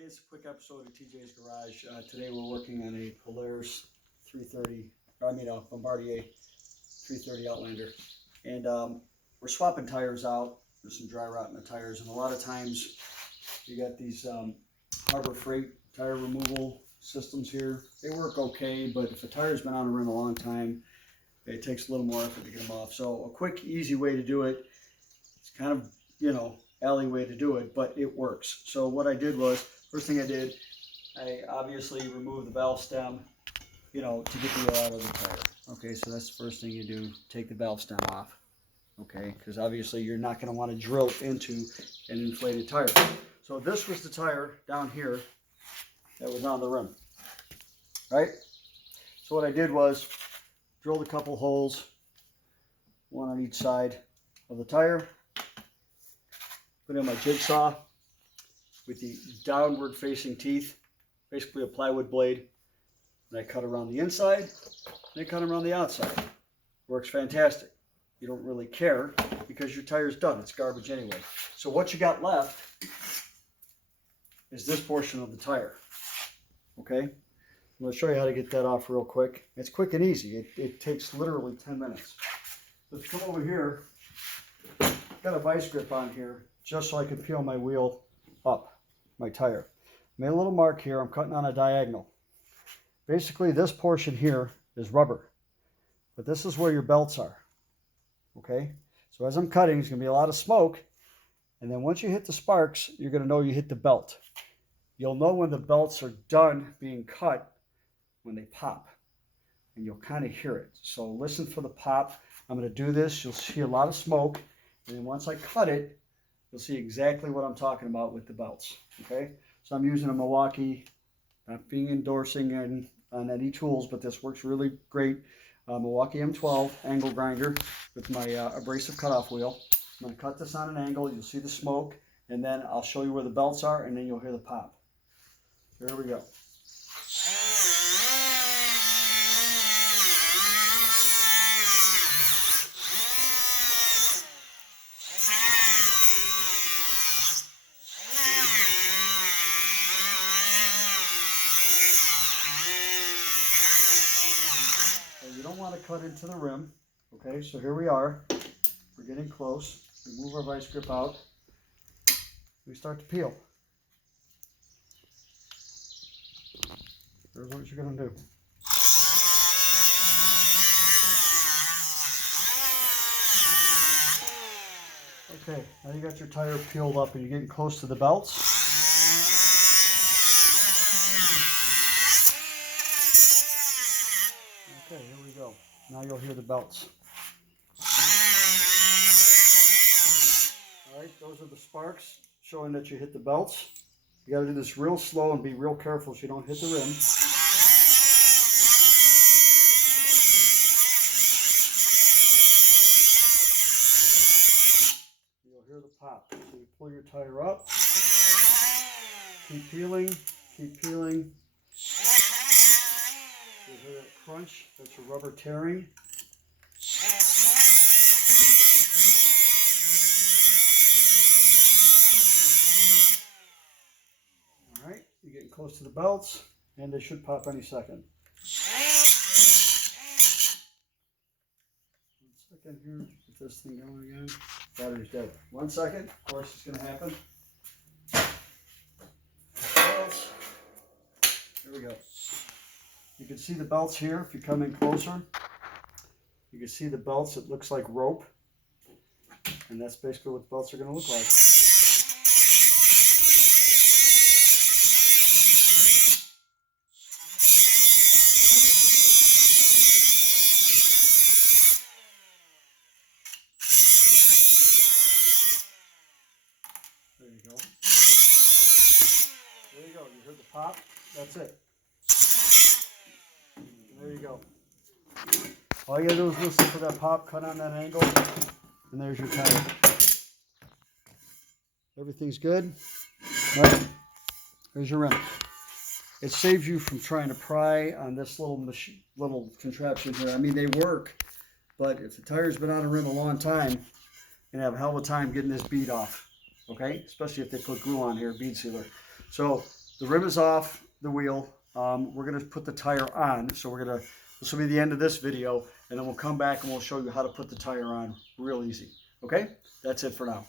Hey, it's a quick episode of TJ's Garage. Today we're working on a Polaris 330, Bombardier 330 Outlander. And we're swapping tires out. There's some dry rot in the tires. And a lot of times you got these Harbor Freight tire removal systems here. They work okay, but if a tire's been on a rim a long time, it takes a little more effort to get them off. So a quick, easy way to do it. It's kind of, alleyway to do it, but it works. So what I did was, first thing I did, I obviously removed the valve stem, to get the oil out of the tire. Okay, so that's the first thing you do, take the valve stem off. Okay, because obviously you're not going to want to drill into an inflated tire. So this was the tire down here that was on the rim, right? So what I did was drilled a couple holes, one on each side of the tire, put in my jigsaw with the downward facing teeth, basically a plywood blade, and I cut around the inside and I cut around the outside. Works fantastic. You don't really care because your tire's done. It's garbage anyway. So what you got left is this portion of the tire. Okay? I'm going to show you how to get that off real quick. It's quick and easy. It takes literally 10 minutes. Let's come over here. Got a vice grip on here just so I can peel my wheel up, my tire. Made a little mark here. I'm cutting on a diagonal. Basically, this portion here is rubber, but this is where your belts are. Okay? So as I'm cutting, there's going to be a lot of smoke, and then once you hit the sparks, you're going to know you hit the belt. You'll know when the belts are done being cut when they pop, and you'll kind of hear it. So listen for the pop. I'm going to do this. You'll see a lot of smoke, and then once I cut it, you'll see exactly what I'm talking about with the belts. Okay? So I'm using a Milwaukee, not being endorsing on any tools, but this works really great. Milwaukee M12 angle grinder with my abrasive cutoff wheel. I'm going to cut this on an angle. You'll see the smoke, and then I'll show you where the belts are, and then you'll hear the pop. There we go. You don't want to cut into the rim. Okay, so here we are. We're getting close. We move our vice grip out. We start to peel. Here's what you're going to do. Okay, now you got your tire peeled up and you're getting close to the belts. Okay, here we go. Now you'll hear the belts. Alright, those are the sparks showing that you hit the belts. You got to do this real slow and be real careful so you don't hit the rim. You'll hear the pop. So you pull your tire up, keep peeling, keep peeling. You hear that crunch? That's your rubber tearing. Alright, you're getting close to the belts, and they should pop any second. 1 second here, get this thing going again. Battery's dead. 1 second, of course it's going to happen. Belts. Here we go. You can see the belts here if you come in closer. You can see the belts, it looks like rope. And that's basically what the belts are going to look like. There you go. There you go. You heard the pop. That's it. There you go. All you gotta do is listen for that pop, cut on that angle, and there's your tire. Everything's good. Right? There's your rim. It saves you from trying to pry on this little contraption here. I mean, they work, but if the tire's been on a rim a long time, you're gonna have a hell of a time getting this bead off. Okay? Especially if they put glue on here, bead sealer. So the rim is off the wheel. We're going to put the tire on. So this will be the end of this video, and then we'll come back and we'll show you how to put the tire on real easy. Okay? That's it for now.